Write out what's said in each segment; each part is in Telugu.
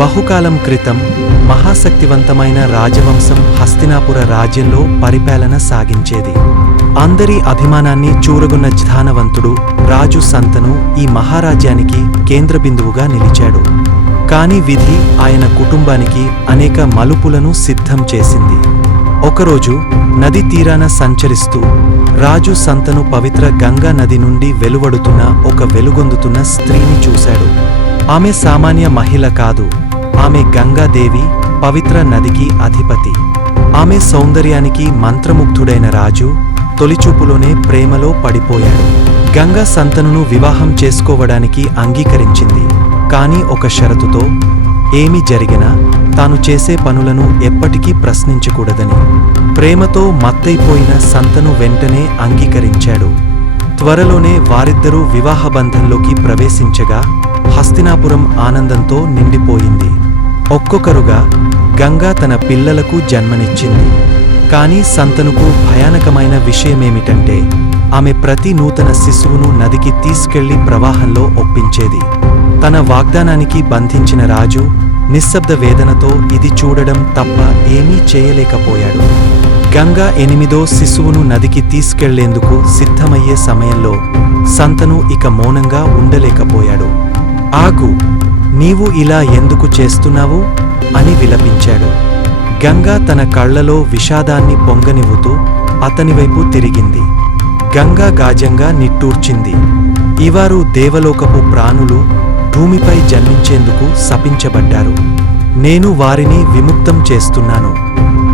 బహుకాలం క్రితం మహాశక్తివంతమైన రాజవంశం హస్తినాపుర రాజ్యంలో పరిపాలన సాగించేది. అందరి అభిమానాన్ని చూరగొన్న జ్ఞానవంతుడు రాజు సంతను ఈ మహారాజ్యానికి కేంద్రబిందువుగా నిలిచాడు. కాని విధి ఆయన కుటుంబానికి అనేక మలుపులను సిద్ధం చేసింది. ఒకరోజు నది తీరాన సంచరిస్తూ రాజు సంతను పవిత్ర గంగా నది నుండి వెలువడుతున్న ఒక వెలుగొందుతున్న స్త్రీని చూశాడు. ఆమె సామాన్య మహిళ కాదు, ఆమె గంగాదేవి, పవిత్ర నదికి అధిపతి. ఆమె సౌందర్యానికి మంత్రముగ్ధుడైన రాజు తొలిచూపులోనే ప్రేమలో పడిపోయాడు. గంగా సంతనును వివాహం చేసుకోవడానికి అంగీకరించింది. కాని ఒక షరతుతో, ఏమి జరిగినా తాను చేసే పనులను ఎప్పటికీ ప్రశ్నించకూడదని. ప్రేమతో మత్తైపోయిన సంతను వెంటనే అంగీకరించాడు. త్వరలోనే వారిద్దరూ వివాహబంధంలోకి ప్రవేశించగా హస్తినాపురం ఆనందంతో నిండిపోయింది. ఒక్కొక్కరుగా గంగా తన పిల్లలకు జన్మనిచ్చింది. కాని సంతనుకు భయానకమైన విషయమేమిటంటే ఆమె ప్రతి నూతన శిశువును నదికి తీసుకెళ్లి ప్రవాహంలో ఒప్పించేది. తన వాగ్దానానికి బంధించిన రాజు నిశ్శబ్ద వేదనతో ఇది చూడడం తప్ప ఏమీ చేయలేకపోయాడు. గంగా 8వ శిశువును నదికి తీసుకెళ్లేందుకు సిద్ధమయ్యే సమయంలో సంతను ఇక మౌనంగా ఉండలేకపోయాడు. ఆగు, నీవు ఇలా ఎందుకు చేస్తున్నావు అని విలపించాడు. గంగా తన కళ్లలో విషాదాన్ని పొంగనివ్వుతూ అతనివైపు తిరిగింది. గంగా గాజంగా నిట్టూర్చింది. ఇవారు దేవలోకపు ప్రాణులు భూమిపై జన్మించేందుకు శపించబడ్డారు. నేను వారిని విముక్తం చేస్తున్నాను.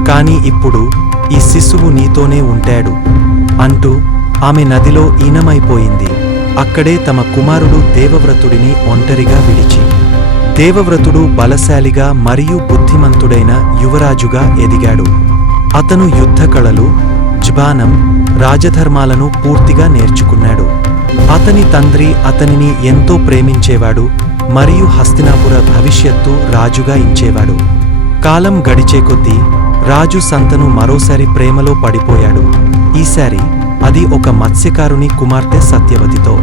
కాని ఇప్పుడు ఈ శిశువు నీతోనే ఉంటాడు అంటూ ఆమె నదిలో ఈనమైపోయింది. అక్కడే తమ కుమారుడు దేవవ్రతుడిని ఒంటరిగా విడిచి. దేవవ్రతుడు బలశాలిగా మరియు బుద్ధిమంతుడైన యువరాజుగా ఎదిగాడు. అతను యుద్ధకళలు, జ్ఞానం, రాజధర్మాలను పూర్తిగా నేర్చుకున్నాడు. అతని తండ్రి అతనిని ఎంతో ప్రేమించేవాడు మరియు హస్తినాపుర భవిష్యత్తు రాజుగా ఇంచేవాడు. కాలం గడిచే కొద్దీ రాజు సంతను మరోసారి ప్రేమలో పడిపోయాడు. ఈసారి అది ఒక మత్స్యకారుని కుమార్తె సత్యవతితో.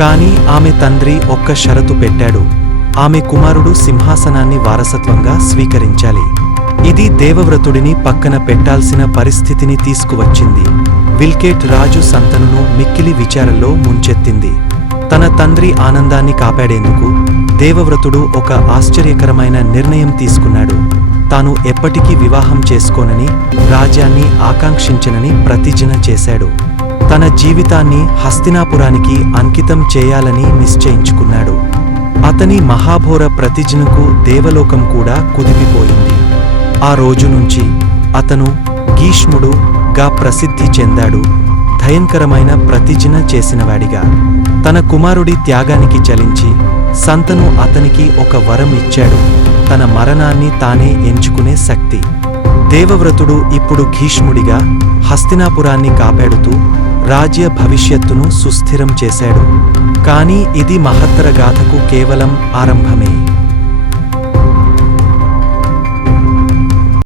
కాని ఆమె తండ్రి ఒక్క షరతు పెట్టాడు. ఆమె కుమారుడు సింహాసనాన్ని వారసత్వంగా స్వీకరించాలి. ఇది దేవవ్రతుడిని పక్కన పెట్టాల్సిన పరిస్థితిని తీసుకువచ్చింది. విల్కేట్ రాజు సంతనును మిక్కిలి విచారంలో ముంచెత్తింది. తన తండ్రి ఆనందాన్ని కాపాడేందుకు దేవవ్రతుడు ఒక ఆశ్చర్యకరమైన నిర్ణయం తీసుకున్నాడు. తాను ఎప్పటికీ వివాహం చేసుకోనని, రాజ్యాన్ని ఆకాంక్షించనని ప్రతిజ్ఞ చేశాడు. తన జీవితాన్ని హస్తినాపురానికి అంకితం చేయాలని నిశ్చయించుకున్నాడు. అతని మహాఘోర ప్రతిజ్ఞకు దేవలోకం కూడా కుదిపిపోయింది. ఆ రోజు నుంచి అతను భీష్ముడు గా ప్రసిద్ధి చెందాడు. భయంకరమైన ప్రతిజ్ఞ చేసినవాడిగా. తన కుమారుడి త్యాగానికి చలించి సంతను అతనికి ఒక వరం ఇచ్చాడు, తన మరణాన్ని తానే ఎంచుకునే శక్తి. దేవవ్రతుడు ఇప్పుడు భీష్ముడిగా హస్తినాపురాన్ని కాపాడుతూ రాజ్య భవిష్యత్తును సుస్థిరం చేశాడు. కాని ఇది మహత్తర గాథకు కేవలం ఆరంభమే.